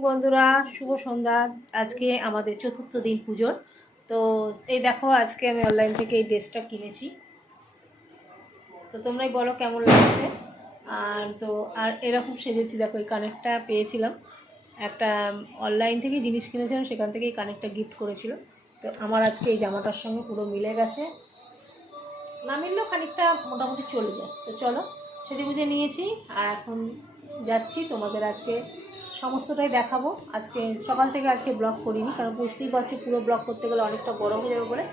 বন্ধুরা, শুভ সন্ধ্যা। আজকে আমাদের চতুর্থ দিন পুজোর। তো এই দেখো, আজকে আমি অনলাইন থেকে এই ড্রেসটা কিনেছি। তো তোমরাই বলো কেমন লাগছে? আর তো, আর এরকম সেজেছি, দেখো, এই কানেরটা পেয়েছিলাম। একটা অনলাইন থেকে জিনিস কিনেছিলাম, সেখান থেকে এই কানেরটা গিফট করেছিল। তো আমার আজকে এই জামাটার সঙ্গে পুরো মিলে গেছে। না মিললেও খানিকটা মোটামুটি চলে যায়। তো চলো সেজে বুঝে নিয়েছি। আর এখন যাচ্ছি তোমাদের আজকে সমস্তটাই দেখাবো আজকে সকাল থেকে আজকে ব্লগ করিনি কারণ বুঝতেই পারছি পুরো ব্লগ করতে গেলে অনেকটা বড় হয়ে যাবে বলে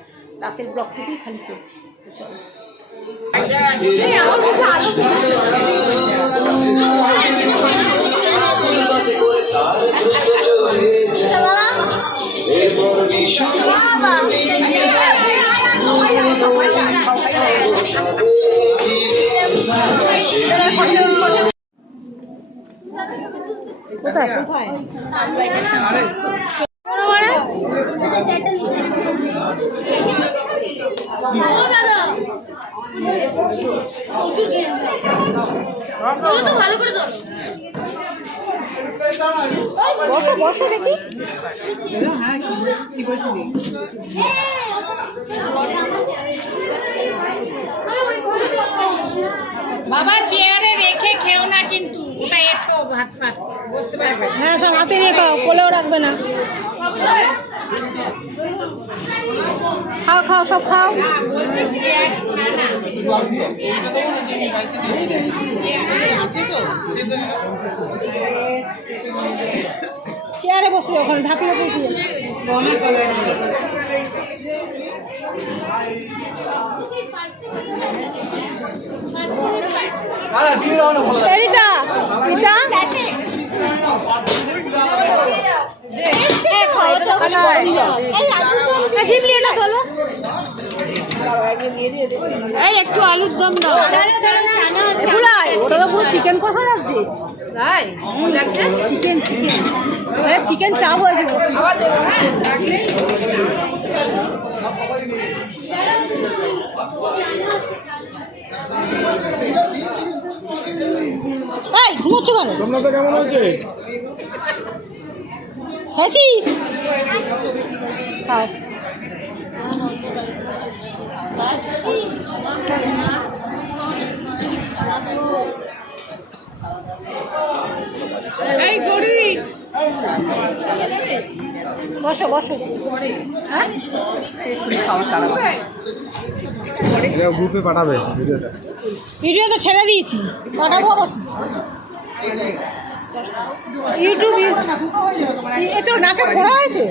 রাতের ব্লগটুকুই খালি করছি তো চলো কোথায় বসো বসো দেখি। বাবা চেয়ারে রেখে খেও না কিন্তু। হ্যাঁ সব হাতে নিয়ে খাও কোলেও রাখবে না। খাও খাও সব খাও। চেয়ার না না চেয়ারে বসে একটু আলুর দম দাও। ওটা তো পুরো চিকেন কষা যাচ্ছে? তাই? চিকেন চিকেন চিকেন চাপ হয়েছে। এই ঘুমোচ্ছ কেন? সোমনাথ কেমন আছে? খেয়েছিস? খাও এই গড়ি বসো বসো। হ্যাঁ? গ্রুপে পাঠাবে ভিডিওটা ভিডিওতে ছেড়ে দিয়েছি। পাঠাবো ইউটিউব এ তো নাকে পড়া হয়েছে?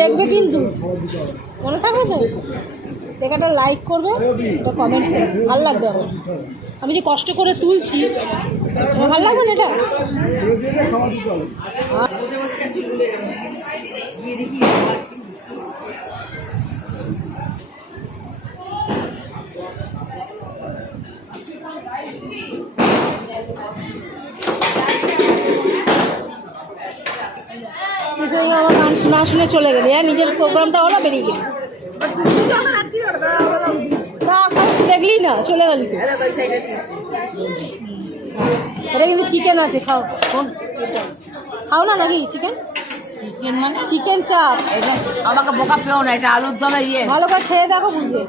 দেখবে কিন্তু। মনে থাকবে তো? দেখাটা লাইক করবে এটা কমেন্ট করবে। ভালো লাগবে আমার আমি যে কষ্ট করে তুলছি, ভালো লাগবে না এটা? আমার গান শোনা শুনে চলে গেলি। হ্যাঁ নিজের প্রোগ্রামটা হলো বেরিয়ে গেলি। দেখলি না? চলে গেলি তো এটা কিন্তু চিকেন আছে খাও। কোন খাও না নাকি চিকেন চিকেন মানে? চিকেন চাপ এটা আমাকে বোকা পেও না এটা আলুর দমে ইয়ে ভালো করে খেয়ে দেখো বুঝবে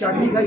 চাটনি খাই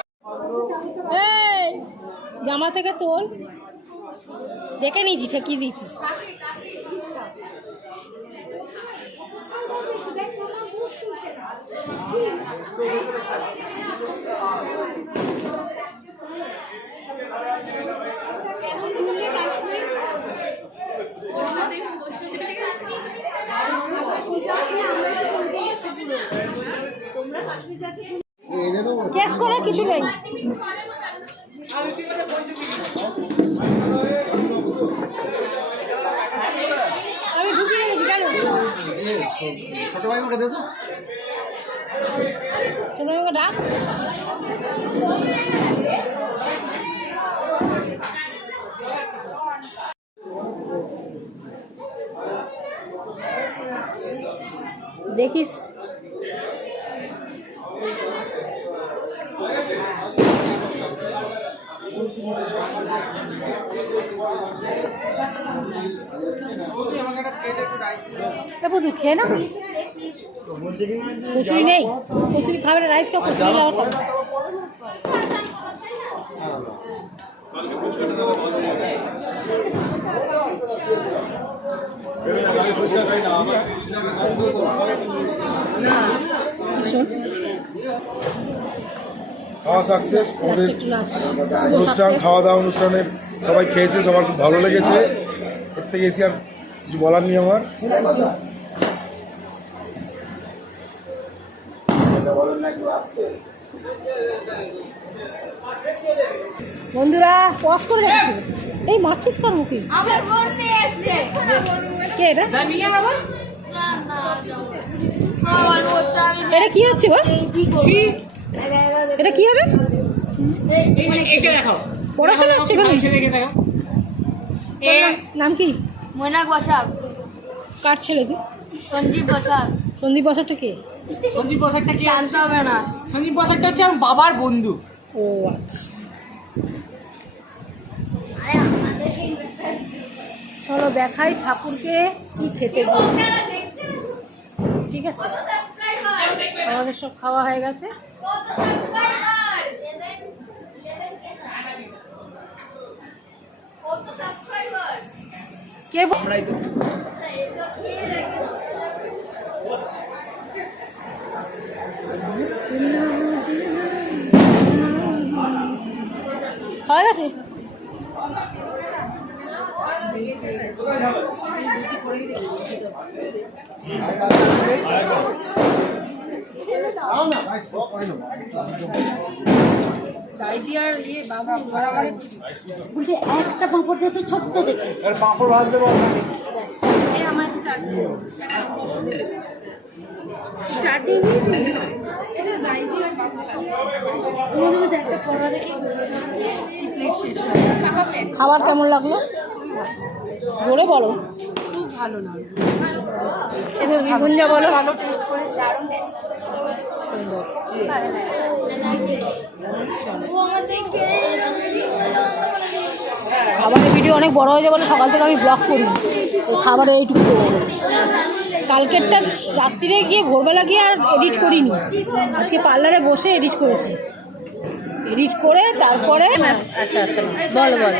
জামা থেকে তোল। দেখে নিয়েছি ঠেকিয়ে দিয়েছিস ক্যাশ করার কিছু নেই। ছোট ভাই আমাকে দে দেখিস। খেয়ে না কচুরি নেই। কচুরি খাবে রাইস খাও কচুরি খাওয়ার কথা খাওয়া সাকসেস আমাদের অনুষ্ঠান খাওয়া দাওয়া অনুষ্ঠানে সবাই খেয়েছে সবার খুব ভালো লেগেছে। এর থেকে এসে আর কিছু বলার নেই আমার। বন্ধুরা পজ করে রাখছি। এই মারছিস কার কে এটা? আমি এটা কি হচ্ছে গো এটা কি হবে? পড়াশোনা হচ্ছে দেখাও নাম কি? মৈনাক বসাক। কার ছেলে তুই? সঞ্জীব বসাক। সন্দীপ বসাটা কে? সঞ্জীব বসাকটা কি জানতে হবে না। সঞ্জীব বসাকটা হচ্ছে আমার বাবার বন্ধু। ও আচ্ছা। চলো দেখাই ঠাকুরকে কি খেতে ঠিক আছে? আমাদের সব খাওয়া হয়ে গেছে। কে আমরাই তো হয়ে গেছে? বলছে একটা পাঁপড় দিয়ে তো ছোট্ট দেখে পাঁপড় ভাজতে পারব চাটনি। খাবার কেমন লাগল? জোরে বলো। খুব ভালো গুঞ্জা বলো। ভালো টেস্ট করেছে। আরও সুন্দর। খাবারের ভিডিও অনেক বড় হয়ে যাবে বলে সকাল থেকে আমি ব্লগ করি। ওই খাবারের এইটুকু কালকেরটা রাত্রিরে গিয়ে ভোরবেলা গিয়ে আর এডিট করিনি। আজকে পার্লারে বসে এডিট করেছি। এডিট করে তারপরে আচ্ছা আচ্ছা বলো বলো।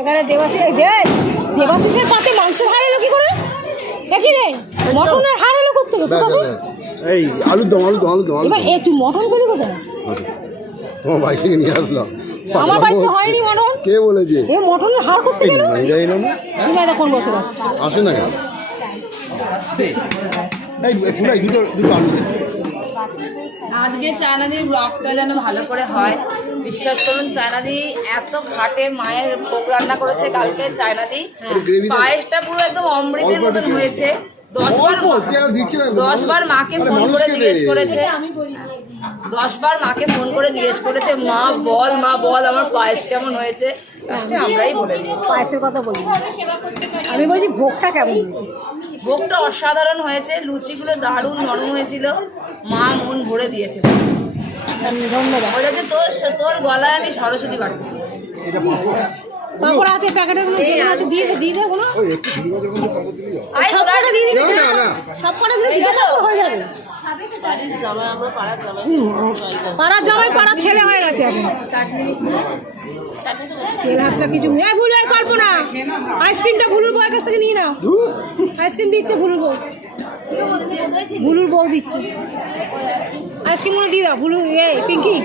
এখানে দেবাশিস এই দেবাশিসের পাতে মাংস হার এলো কি করে? দেখি রে মটনের হার এলো করতে তোর কাছে? এই আলুর দম আলুর দম আলুর দম এবার এ তুই মটন করলি কোথায়? তোমার বাড়ি থেকে নিয়ে আসলাম। আমার বাড়িতে হয়নি মটন। কে বলেছে? এ মটনের হাড় করতে গেল জানি না? না। তুমি এতক্ষণ বসে বসে আসে না কেন? এই পুরাই দুটো দুটো আলু আজকে চায়নাদির ব্লগটা যেন ভালো করে হয়। বিশ্বাস করুন চায়নাদি এত ঘাটে মায়ের ভোগ রান্না করেছে কালকে চায়নাদি। পায়েসটা পুরো একদম অমৃতের মতন হয়েছে। দশ বার? দশ বার মাকে ফোন করে জিজ্ঞেস করেছে। দশ বার মাকে ফোন করে জিজ্ঞেস করেছে মা বল মা বল আমার পায়েস কেমন হয়েছে? আমরাই বলে পায়েসের কথা বলি। আমি বলছি ভোগটা কেমন হয়েছে? ভোগটা অসাধারণ হয়েছে লুচিগুলো দারুণ নরম হয়েছিল। মা মন ভরে দিয়েছে। ধন্যবাদ। বলেছে তোর তোর গলায় আমি সরস্বতী বাড়ি তারপর আছে প্যাকেটেরগুলো আছে দিয়ে দিয়ে সব কটা দিয়ে হয়ে যাবে। পাড়ার জামাই, পাড়ার ছেলে হয়ে গেছে। ভুল কল্পনা। আইসক্রিমটা ভুলুর কাছ থেকে নাও। আইসক্রিম দিচ্ছে ভুলুর বউ। দিচ্ছে। দিয়ে দাও। পিঙ্কি।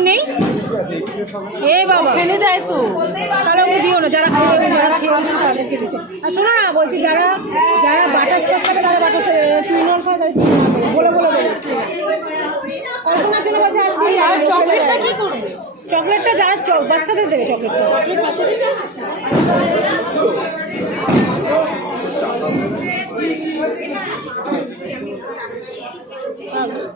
নেই? এ বাবা। ফেলে দেয় তো। তাহলে ওকে দিও না যারা খাবে যারা খেয়ে তাদেরকে দিতে। আর শোনো না বলছি যারা যারা বাটার স্কচ খাবে তারা বাটার চুইনল খায় তাদের বলে বলে দেবে কল্পনার জন্য বলছে আজকে আর চকলেটটা কি করবে? চকলেটটা যারা বাচ্চাদের দেবে চকলেটটা। চকলেট বাচ্চাদের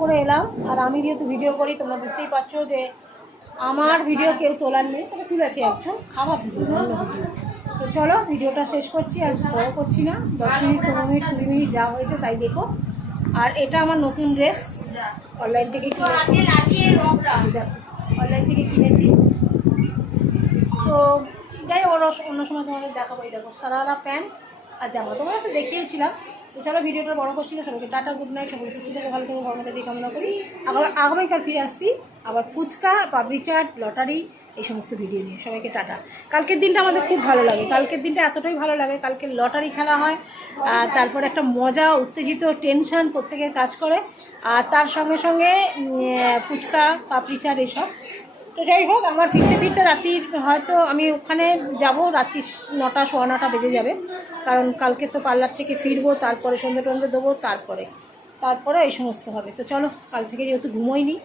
করে এলাম আর আমি যেহেতু ভিডিও করি তোমরা বুঝতেই পারছ যে আমার ভিডিও কেউ তোলার নেই, তবে তুলেছি একজন খাবার ভিডিও। অন্য ভিডিও তো চলো, ভিডিওটা শেষ করছি, আর বড় করছি না। দশ মিনিট, পনেরো মিনিট, কুড়ি মিনিট যা হয়েছে তাই দেখো। আর এটা আমার নতুন ড্রেস, অনলাইন থেকে কিনেছি। অনলাইন থেকে কিনেছি। তো যাই অন্য অন্য সময় তোমাদের দেখাবো, এই দেখো, সারারা প্যান্ট আর জামা। তোমরা তো দেখিয়েছিলাম। চলো ভিডিওটা বড় করছি না, সবাইকে টাটা গুড নাইট সবাই সুস্থ থেকে, ভালো থেকে, ভালো কাছে কামনা করি। আবার আগামীকাল ফিরে আসছি, আবার ফুচকা, পাবলি চাট, লটারি, এই সমস্ত ভিডিও নিয়ে। সবাইকে টাটা। কালকের দিনটা আমাদের খুব ভালো লাগে। কালকের দিনটা এতটাই ভালো লাগে, কালকে লটারি খেলা হয়, আর তারপর একটা মজা, উত্তেজিত টেনশন প্রত্যেকের কাজ করে। আর তার সঙ্গে সঙ্গে ফুচকা পাপড়ি চাট এসব তো যাই হোক, আমার ফিরতে ফিরতে রাত্রি হয়তো আমি ওখানে যাব রাত্রি নটা, সোয়া নটা বেজে যাবে। কারণ কালকে তো পার্লার থেকে ফিরবো, তারপরে সন্ধ্যে টন্ধে দেবো, তারপরে। তারপরে এই সমস্ত হবে। তো চলো, কাল থেকে যেহেতু ঘুমোইনি,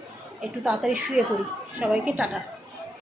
একটু তাড়াতাড়ি শুয়ে পড়ি। সবাইকে টাটা।